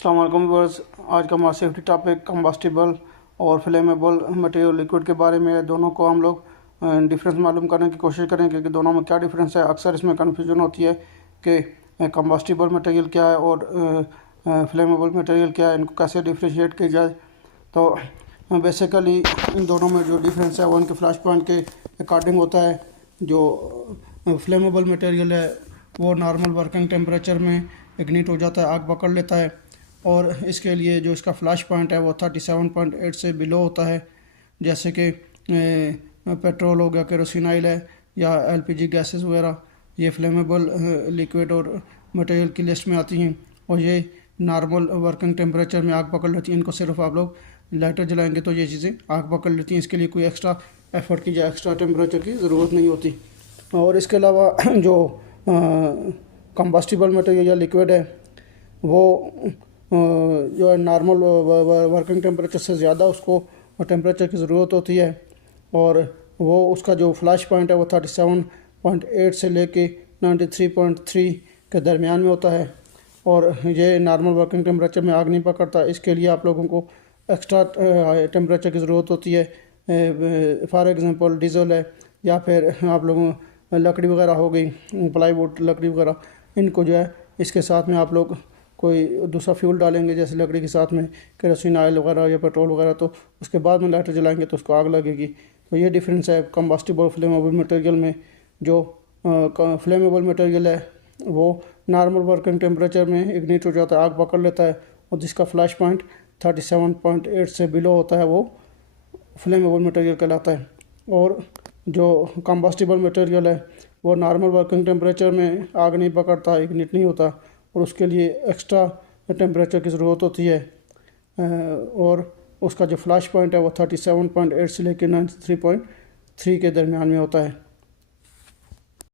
अस्सलाम वालेकुम व्यूअर्स। आज का हमारा सेफ्टी टॉपिक कंबस्टिबल और फ्लेमेबल मटेरियल लिक्विड के बारे में है। दोनों को हम लोग डिफरेंस मालूम करने की कोशिश करेंगे कि दोनों में क्या डिफरेंस है। अक्सर इसमें कन्फ्यूजन होती है कि कंबस्टिबल मटेरियल क्या है और फ्लेमेबल मटेरियल क्या है, इनको कैसे डिफ्रेंशिएट किया जाए। तो बेसिकली इन दोनों में जो डिफरेंस है वो इनके फ्लैश पॉइंट के अकॉर्डिंग होता है। जो फ्लेमेबल मटेरियल है वो नॉर्मल वर्किंग टेम्परेचर में इग्निट हो जाता है, आग पकड़ लेता है, और इसके लिए जो इसका फ्लैश पॉइंट है वो 37.8 से बिलो होता है। जैसे कि पेट्रोल हो गया, केरोसिन ऑयल है या एलपीजी गैसेस वगैरह, ये फ्लेमेबल लिक्विड और मटेरियल की लिस्ट में आती हैं और ये नॉर्मल वर्किंग टेम्परेचर में आग पकड़ लेती हैं। इनको सिर्फ आप लोग लाइटर जलाएंगे तो ये चीज़ें आग पकड़ लेती हैं। इसके लिए कोई एक्स्ट्रा एफर्ट की या एक्स्ट्रा टेम्परेचर की ज़रूरत नहीं होती। और इसके अलावा जो कंबस्टिबल मटेरियल या लिक्विड है वो जो है नॉर्मल वर्किंग टेम्परेचर से ज़्यादा उसको टेम्परेचर की ज़रूरत होती है, और वो उसका जो फ्लैश पॉइंट है वो 37.8 से लेके 93.3 के दरमियान में होता है, और ये नॉर्मल वर्किंग टेम्परेचर में आग नहीं पकड़ता। इसके लिए आप लोगों को एक्स्ट्रा टेम्परेचर की ज़रूरत होती है। फॉर एग्ज़ाम्पल डीजल है या फिर आप लोगों लकड़ी वगैरह हो गई, प्लाईवुड लकड़ी वगैरह, इनको जो है इसके साथ में आप लोग कोई दूसरा फ्यूल डालेंगे, जैसे लकड़ी के साथ में केरोसिन ऑयल वगैरह या पेट्रोल वगैरह, तो उसके बाद में लाइटर जलाएंगे तो उसको आग लगेगी। तो ये डिफरेंस है कंबस्टिबल फ्लेमेबल मटेरियल में। जो फ्लेमेबल मटेरियल है वो नॉर्मल वर्किंग टेम्परेचर में इग्निट हो जाता है, आग पकड़ लेता है, और जिसका फ्लैश पॉइंट 37.8 से बिलो होता है वो फ्लेमेबल मटेरियल कहलाता है। और जो कंबस्टिबल मटेरियल है वो नॉर्मल वर्किंग टेम्परेचर में आग नहीं पकड़ता, इग्निट नहीं होता, और उसके लिए एक्स्ट्रा टेम्परेचर की ज़रूरत होती है। और उसका जो फ्लैश पॉइंट है वो 37.8 से लेकर 93.3 के दरमियान में होता है।